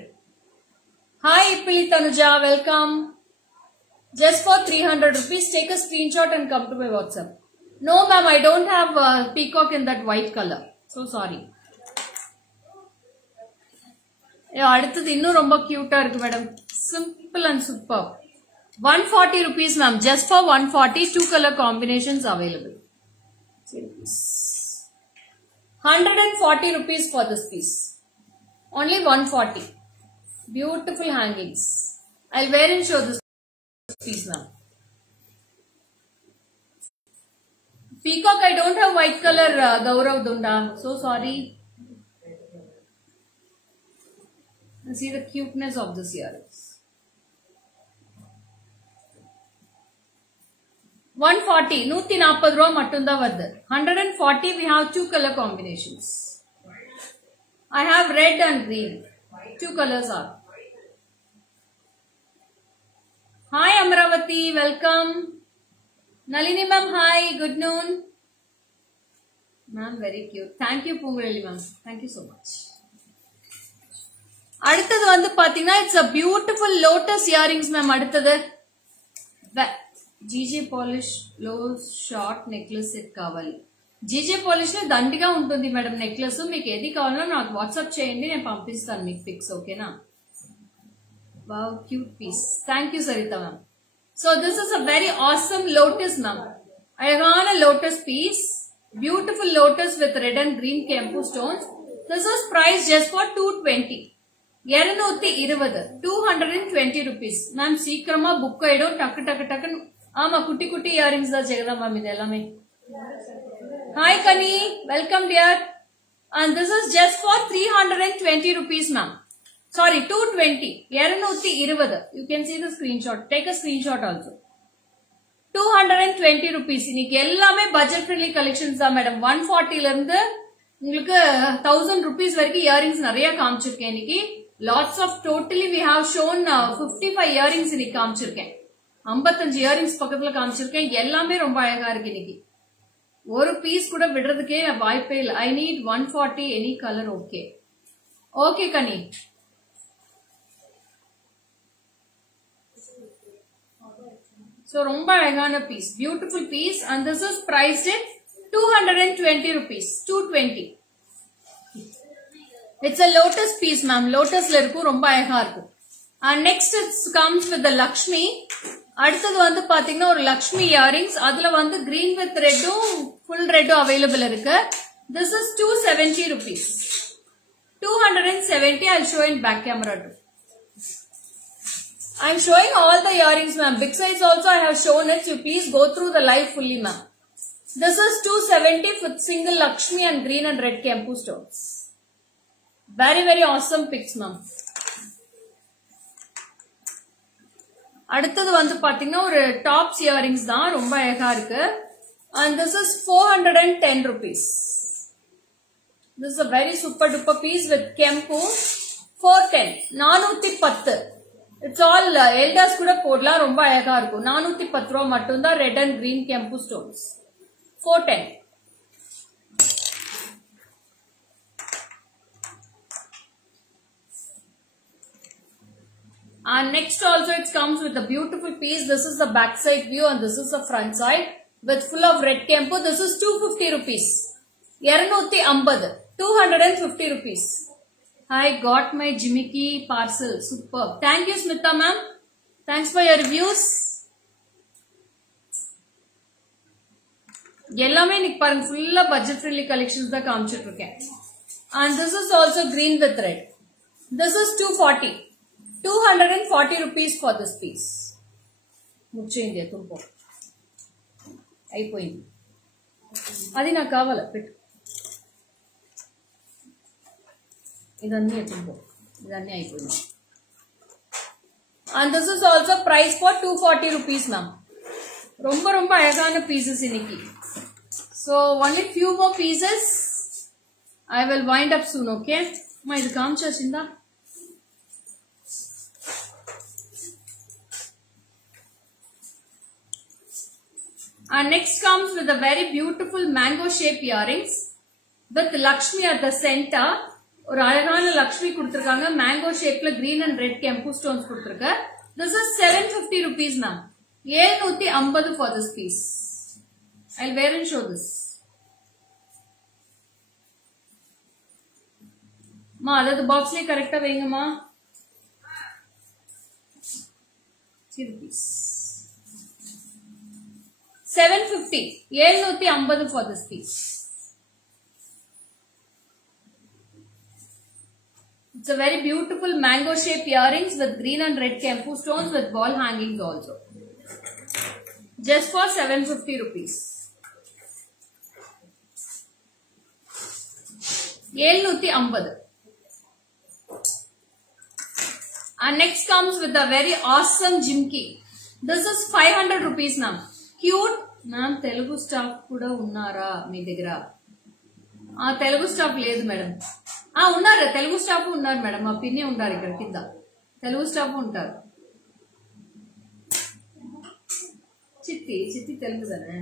Hi Ipili Tanuja, welcome. Just for 300 rupees. Take a screenshot and come to my WhatsApp. No ma'am, I don't have peacock in that white color. So sorry. அடுத்தது இன்னும் ரொம்ப கியூட்டா இருக்கு madam. Simple and super. 140 rupees ma'am. Just for 140. 2 color combinations available. 140 rupees for this piece. Only 140. Beautiful hangings. I'll wear and show this piece ma'am. Peacock, I don't have white color, Gaurav Dunda. So sorry. See the cuteness of this earrings. 140. 140 ரூபா மட்டும் தான் வருது. 140 we have 2 color combinations. I have red and green. 2 colors are. Hi Amravati, welcome. Nalini ma'am, hi. Good noon. Ma'am, very cute. Thank you Poongalli ma'am. Thank you so much. அடுத்தது வந்து பாத்தீங்கன்னா it's a beautiful lotus earrings ma'am. அடுத்தது GJ polish లో short necklace set కావాలి. GJ polish లో దండిగా ఉంటుంది madam necklace. మీకు ఏది కావాలన్నా నాకు వాట్సాప్ చేయండి, నేను పంపిస్తాను మీకు పిక్స్. ఓకేనా? Wow, cute piece. Thank you Saritha ma'am. So this is a very awesome lotus ma'am. అழகான lotus piece. Beautiful lotus with red and green kempu stones. This is priced just for 220. 220 rupees. Ma'am, seekrama book aido takku takku takku. Ama kutti kutti earrings da chegala ma'am idellame. Hi Kani, welcome dear. And this is just for 320 rupees ma'am. Sorry, 220. 220. You can see the screenshot. Take a screenshot also. 220 rupees. இன்னைக்கு எல்லாமே budget friendly collections தான் madam. 140 ல இருந்து உங்களுக்கு 1000 rupees வரைக்கும் earrings நிறைய காமிச்சிருக்கேன் இன்னைக்கு. Lots of totally we have shown 55 earrings இன்னைக்கு காமிச்சிருக்கேன். 55 earrings பக்கத்துல காமிச்சிருக்கேன். எல்லாமே ரொம்ப அழகா இருக்கு இன்னைக்கு. ஒரு பீஸ் கூட விடுறதுக்கே வாய்ப்பே இல்ல. I need 140 any color okay. Okay Kani. So, romba aigana piece, beautiful piece, and this is priced at 220 rupees, 220. It's a lotus piece, ma'am. Lotus la irukku, romba aiga irukku. And next it comes with the Lakshmi. அடுத்தது வந்து பாத்தீங்கன்னா ஒரு Lakshmi earrings. அதுல வந்து green with red, full red available இருக்கு. This is 270 rupees. 270. I'll show in back camera too. I am showing all the earrings ma'am. Big size also I have shown it. So please go through the live fully ma'am. This is 270 with single Lakshmi and green and red kempu stones. Very very awesome pics ma'am. அடுத்தது வந்து பாத்தீங்கன்னா ஒரு tops earrings தான் ரொம்ப அழகா இருக்கு. And this is 410 rupees. This is a very super duper piece with kempu. 410. 410. It's all elders kuda podலாம் ரொம்ப அழகா இருக்கும். 410 ரூபாய் மட்டும் தான் red and green kempu stones. 410. And next also it comes with a beautiful piece. This is the back side view and this is the front side with full of red kempu. This is 250 rupees. 250. 250 rupees. I got my Jimmy parcel. Superb. Thank you, Smita ma'am. Thanks for your reviews. எல்லாமே இன்னைக்கு பாருங்க ஃபுல்லா budget friendly collections தான் காமிச்சிட்டு இருக்கேன். And this is also green with red. This is 240. 240 rupees for this piece. ముచ్చేయండి తుంపో. అయిపోయింది. అది నాకు కావాలి పెట్టు. ఇదన్నీ ఎత్తుకో. ఇదన్నీ అయిపోయింది. And this is also price for 240 rupees ma'am. ரொம்ப ரொம்ப அழகான pieces இன்னைக்கு. So only few more pieces. I will wind up soon, okay? அம்மா இது காமிச்சாச்சுண்டா. And next comes with a very beautiful mango shaped earrings with Lakshmi at the center. ஒரு அழகான லக்ஷ்மி கொடுத்திருக்காங்க. Mango ஷேப்ல கிரீன் அண்ட் ரெட் கெம்பு ஸ்டோன்ஸ் கொடுத்திருக்க. This is 750 rupees ma'am. 750 for this piece. I'll wear and show this. Ma, adha box le correct ah veinga ma. See the piece. 750. 750 for this piece. It's a very beautiful mango shaped earrings with green and red kempu stones with ball hangings also. Just for 750 rupees. 750. And next comes with a very awesome jimki. This is 500 rupees ma'am. Cute. Ma'am, Telugu staff kuda unnara mee daggara. Telugu staff లేదు madam. ఉన్నారు Telugu staff ఉన్నారు madam. మా పిన్ని ఉంటారు ఇక్కడ కింద. Telugu staff ఉంటారు. చిట్టి తెలుగుదనే.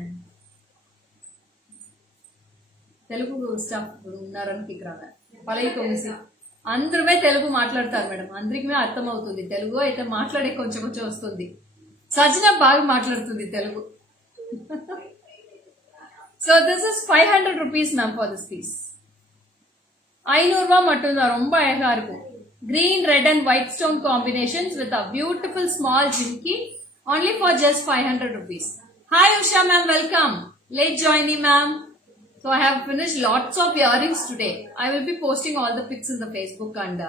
తెలుగు స్టాఫ్ ఉన్నారని పిక్రాగా. పలై కొమిసి. అందరమే తెలుగు మాట్లాడతారు మేడం. అందరికీ అర్థం అవుతుంది తెలుగు. అయితే మాట్లాడే కొంచెం వస్తుంది. సజ్జన బాగా మాట్లాడుతుంది Telugu. So this is 500 rupees ma'am for this piece. 500 ரூபாய் மட்டும் தான். ரொம்ப அழகா இருக்கும். Green, red and white stone combinations with a beautiful small jimki. Only for just 500 rupees. Hi Usha ma'am, welcome. Late joining ma'am. So I have finished lots of earrings today. I will be posting all the pics in the Facebook and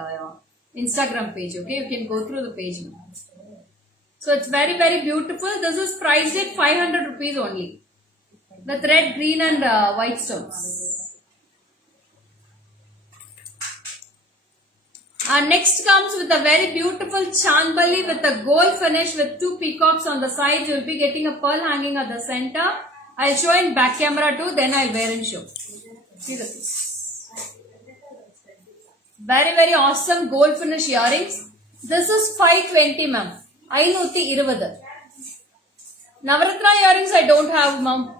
Instagram page. Okay, you can go through the page now. So it's very, very beautiful. This is priced at 500 rupees only. With red, green and white stones. And next comes with a very beautiful chandbali with a gold finish with 2 peacocks on the sides. You will be getting a pearl hanging at the center. I'll show in back camera too, then I'll wear and show. See the piece. Very, very awesome gold finish earrings. This is 520 ma'am. 520. Navaratna earrings I don't have ma'am.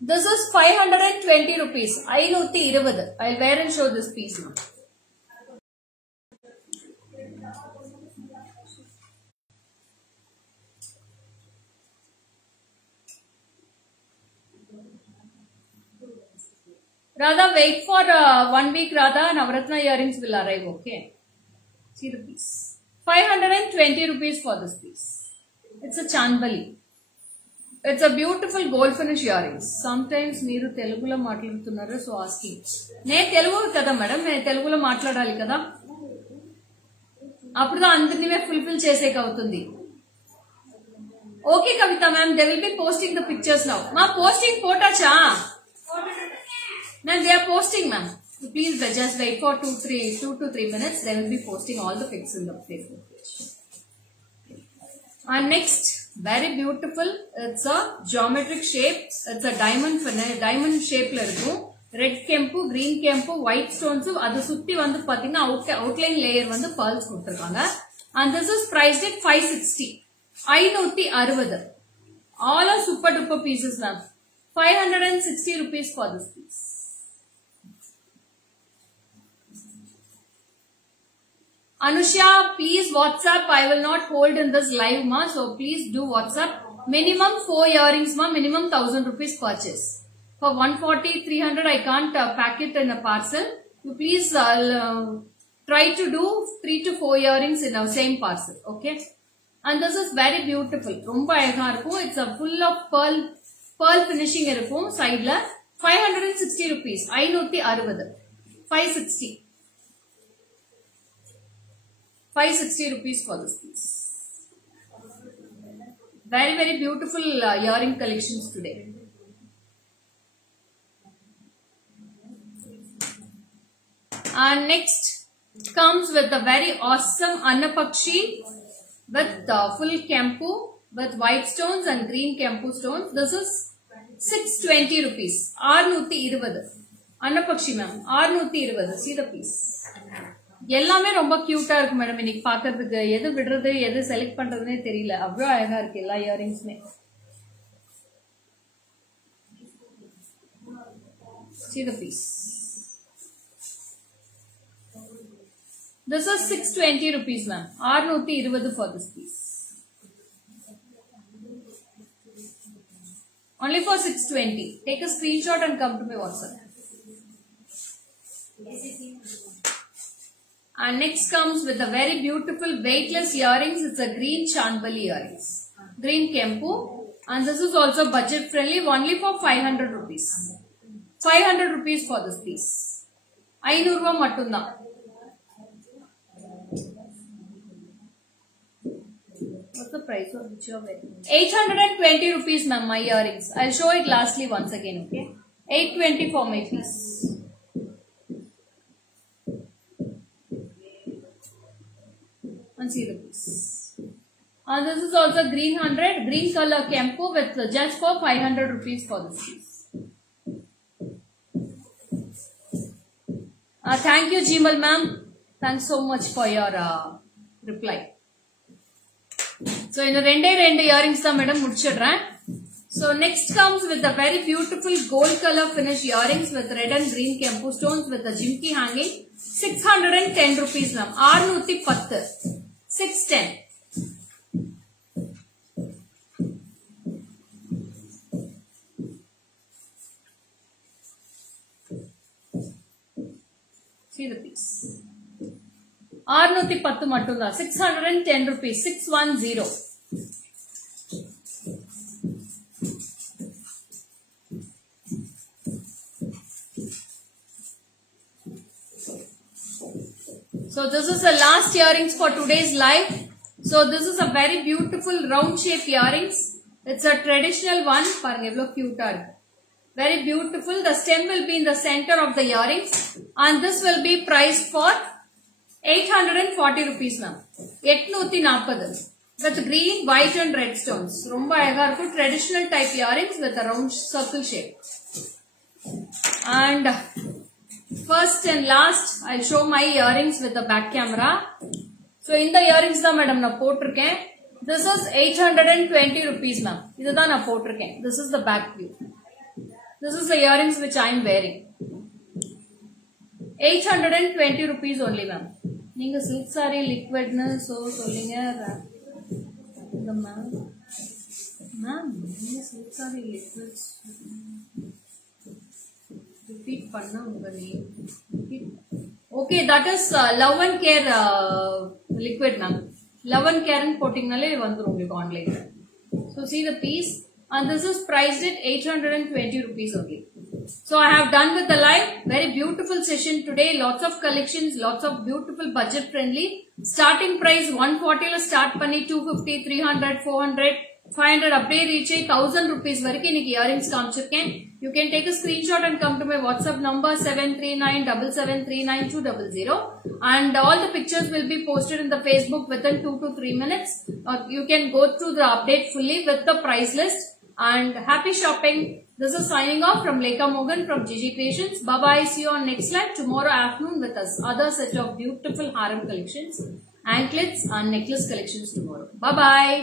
This is 520 rupees. 520. I'll wear and show this piece now. Radha, wait for 1 week, Radha. Navaratna earrings will arrive, okay? See the piece. 520 rupees for this piece. It's a chandbali. It's a beautiful gold finish earrings. Sometimes meeru Telugulo maatladutunnaru, so asking. Ne Telugu kada madam, ne Telugulo maatladali kada. Appudu andarni fulfill chesek avutundi. Okay Kavita ma'am, they will be posting the pictures now. Ma posting photo cha? Ma'am, they are posting, ma'am. So please just wait for 2 to 3 minutes. They will be posting all the pics in the Facebook page. And next, very beautiful. It's a geometric shape. It's a diamond shape. Red kempu, green kempu, white stones. Adu sutti vandu pathina outline layer vandu pearls kuduthirukanga. And this is priced at 560. 560. All are super duper pieces, ma'am. 560 rupees for this piece. Anusha, please WhatsApp. I will not hold in this live, ma. So please do WhatsApp. Minimum 4 earrings, ma. Minimum 1000 rupees purchase. For 140, 300, I can't pack it in a parcel. You please try to do 3 to 4 earrings in our same parcel. Okay. And this is very beautiful. Romba ayaka irukum. It's a full of pearl finishing irukum. Side la 560 rupees. 560. 560. 560 rupees for this piece. Very, very beautiful earring collections today. And next comes with a very awesome Annapakshi with full kempu with white stones and green kempu stones. This is 620 rupees. 620. Annapakshi ma'am. 620. See the piece. எல்லாமே ரொம்ப கியூட்டா இருக்கு madam. இன்னைக்கு பாக்கிறதுக்கு எது விடுறது எது select பண்றதுனே தெரியல. அவ்வளவு அழகா இருக்கு எல்லா இயரிங்ஸ்மே. See the piece. This is 620 rupees ma'am. 620 for this piece. Only for 620. Take a screenshot and come to my WhatsApp. And next comes with a very beautiful weightless earrings. It's a green chandbali earrings. Green kempu. And this is also budget friendly. Only for 500 rupees. 500 rupees for this piece. 500 rupees mattumda. What's the price of which you are wearing? 820 rupees ma'am, my earrings. I'll show it lastly once again, okay? 820 for my piece. And see the piece. And this is also green 100, green color kempu with just for 500 rupees for this piece. Thank you Jimal ma'am. Thanks so much for your reply. So in the rende earrings da madam mudichidren. So next comes with the very beautiful gold color finish earrings with red and green kempu stones with the jimki hanging. 610 rupees ma'am. 610. 610. See the piece. 610 mattumda. 610 rupees. 610. So this is the last earrings for today's live. So this is a very beautiful round shape earrings. It's a traditional one. பாருங்க எவ்வளவு cute ஆ இருக்கு. Very beautiful. The stem will be in the center of the earrings and this will be priced for 840 rupees ma'am. 840 with green, white and red stones. ரொம்ப அழகா இருக்கும். Traditional type earrings with a round circle shape. And first and last, I'll show my earrings with the back camera. So in the earrings da madam na potiruken. This is 820 rupees ma'am. Idu da na potiruken. This is the back view. This is the earrings which I am wearing. 820 rupees only ma'am. Neenga silk saree liquid na so sollinga the ma'am. Ma'am, neenga silk saree liquid repeat panna unga name. Okay, that is Love and Care liquid ma'am. Love and Care and pottingnale vandurum ungalku online. So see the piece and this is priced at 820 rupees only. So I have done with the live. Very beautiful session today. Lots of collections, lots of beautiful budget friendly. Starting price 140 la start panni 250, 300, 400, 500 அப்படியே reach 1000 rupees வரைக்கும் இன்னைக்கு earrings காமிச்சிருக்கேன். You can take a screenshot and come to my WhatsApp number 7397739200 and all the pictures will be posted in the Facebook within 2 to 3 minutes. You can go through the update fully with the price list and happy shopping. This is signing off from Lekha Mogan from Gigi Creations. Bye bye. See you on next live tomorrow afternoon with us. Other set of beautiful harem collections, anklets and necklace collections tomorrow. Bye bye.